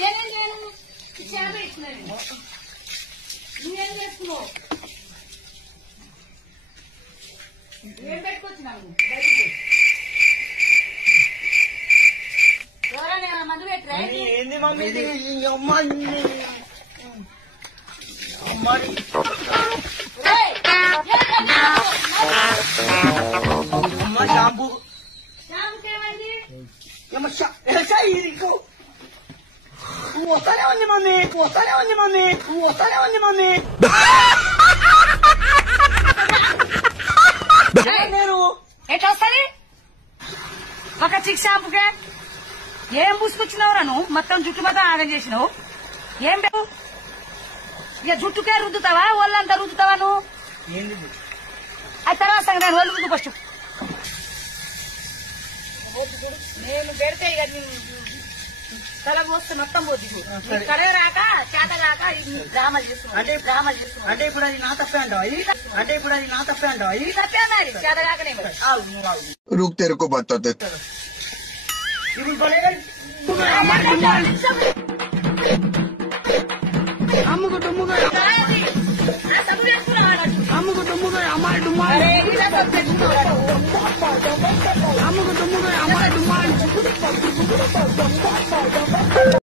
నేనేం చేయను చేప ఇచ్చినాను నువ్వేం చేసుకున్నావు ఏం పెట్టుకొచ్చినావు ఎవరైనా మందు పెట్టరా ఏంది మమ్మీ అమ్మాయి అమ్మ షాంపూ ఏమైంది వస్తానే ఉంది మమ్మీ వస్తానే ఉంది మమ్మీ వస్తానే ఉంది మమ్మీ నేను ఎట్లా వస్తుంది ఒక చిక్ షాంపుకే ఏం పూసుకొచ్చినావురా నువ్వు మొత్తం జుట్టు మొత్తం ఆగం చేసినావు ఏం పెట్టు ఇక జుట్టుకే రుద్దుతావా ఒళ్ళంతా రుద్దుతావా నువ్వు అది తర్వాత సంగతి ఒళ్ళు రుద్దు ఫస్ట్ నేను పెడితే ఇక తల పోస్తే మొత్తం పోతుంది కడవ రాక చేత రాక డ్రామాలు చేస్తున్నావు అంటే ఇప్పుడు అది నా తప్పే అంటావా అంటే ఇప్పుడు అది నా తప్పే అంటావా తప్పే మరి చేత రాకనే रुक तेरे को बताते ఇప్పుడు అమ్ముకుంటు